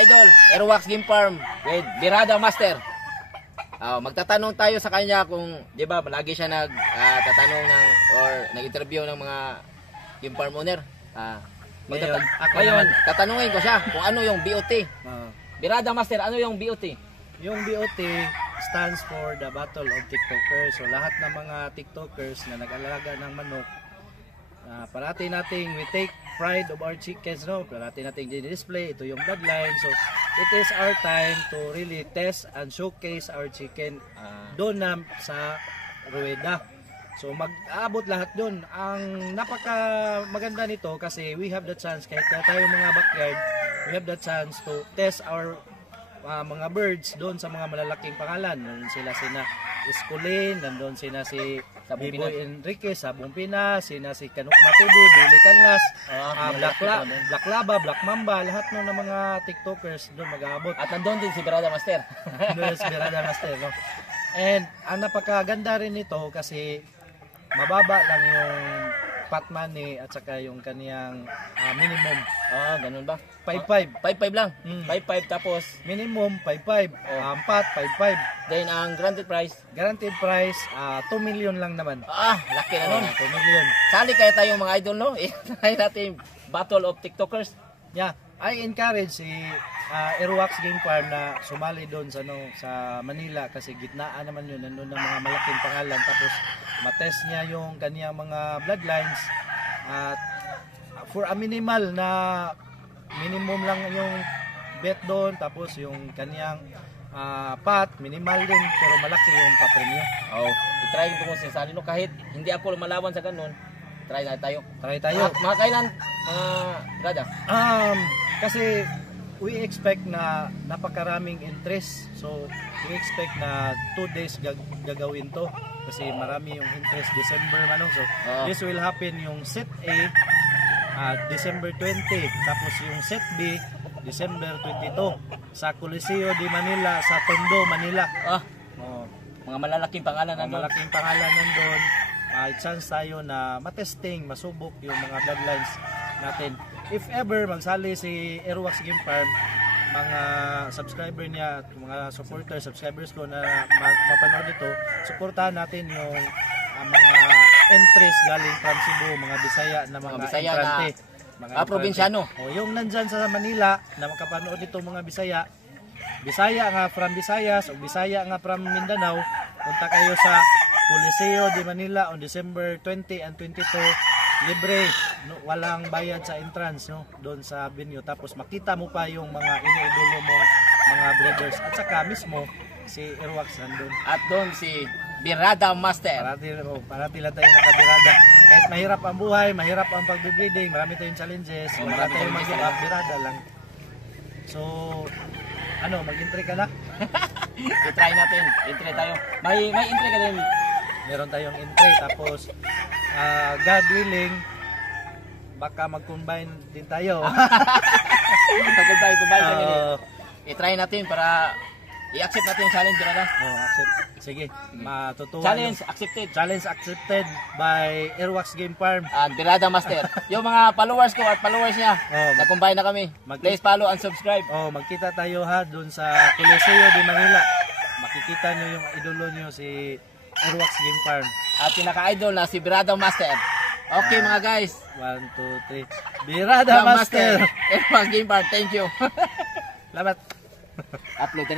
idol, Airwax Game Farm with Birada Master. Magtatanong tayo sa kanya kung, di ba, lagi siya tatanong or nag-interview ng mga game farm owner. Ngayon, tatanungin ko siya kung ano yung BOT. Birada Master, ano yung BOT? Yung BOT stands for the Battle of TikTokers. So lahat ng mga TikTokers na nag-alaga ng manok, parati nating we take pride of our chickens, no? Parati nating display ito yung bloodline. So it is our time to really test and showcase our chicken doon na sa Rueda. So mag-aabot lahat doon. Ang napaka maganda nito kasi we have the chance, kahit tayo mga backyard, we have the chance to test our mga birds doon sa mga malalaking pangalan. Nandun sila Esculin, nandun sila si Biboy Enrique sa Bumpina, si Kanuk Matubi, Billy Canlas, Black Laba, Black Mamba, lahat ng mga TikTokers doon mag-aabot. At nandun din si Birada Master. Nandun si Birada Master, no? And ang napakaganda rin nito kasi mababa lang yung pot money at saka yung kaniyang minimum. Ganun ba? 5-5. 5-5 lang. 5-5 tapos minimum 5-5. Pot 5-5. Then ang granted price? Guaranteed price 2 million lang naman. Laki na nun. 2 million. Sali kaya tayo mga idol, no? Try natin Battle of TikTokers. Yeah, I encourage si Airwax Game Farm na sumali doon sa Manila kasi gitnaan naman yun, nandun ng mga malaking pangalan, tapos matest niya yung kaniyang mga bloodlines at for a minimum lang yung bet doon, tapos yung kaniyang pot minimal din pero malaki yung papremyo. I-try ko kung sasali, no? Kahit hindi ako lumalaban sa ganun, try tayo. Mga kailan, Birada? Kasi we expect na napakaraming interest. So we expect na 2 days gagawin to kasi marami yung interest December manong. So this will happen yung set A December 20, tapos yung set B December 22 sa Coliseo de Manila sa Tondo, Manila. Mga malalaking pangalan nandun. Malaking pangalan nandun. Chance tayo na matesting, masubok yung mga bloodlines natin. If ever magsali si Airwax Game Farm, mga subscriber niya, mga supporters, subscribers ko na mapanood ito, suportahan natin yung mga entries galing from Cebu, mga Bisaya na mga entrante. Probinsyano. Yung nandyan sa Manila na makapanood ito mga Bisaya, Bisaya nga from Visayas o Bisaya nga from Mindanao, punta kayo sa Coliseo de Manila on December 20 and 22, libre, walang bayad sa entrance, no, doon sa venue. Tapos makita mo pa yung mga iniidolo mong mga breeders at saka mismo si Airwax nandun. At doon si Birada Master. Parati lang tayo nakabirada. Kahit mahirap ang buhay, mahirap ang pagbe-breeding, marami tayong challenges, marami tayong mag-give up, birada lang. So, mag-entry ka na? I-try natin, entry tayo. May entry ka din. Meron tayong entry, tapos God willing, baka mag-combine din tayo. I-try natin para i-accept natin yung challenge, Birada. Accept. Sige, matutuwa. Challenge accepted. Challenge accepted by Airwax Game Farm and Birada Master. Yung mga followers ko at followers niya, na-combine na kami. Please follow and subscribe. Magkita tayo doon sa Coliseo de Manila. Makikita nyo yung idolo nyo si Airwax Game Farm. At pinaka-idol na si Birada Master. Okay mga guys. 1, 2, 3. Birada Master. Airwax Game Farm. Thank you. Salamat. Upload ka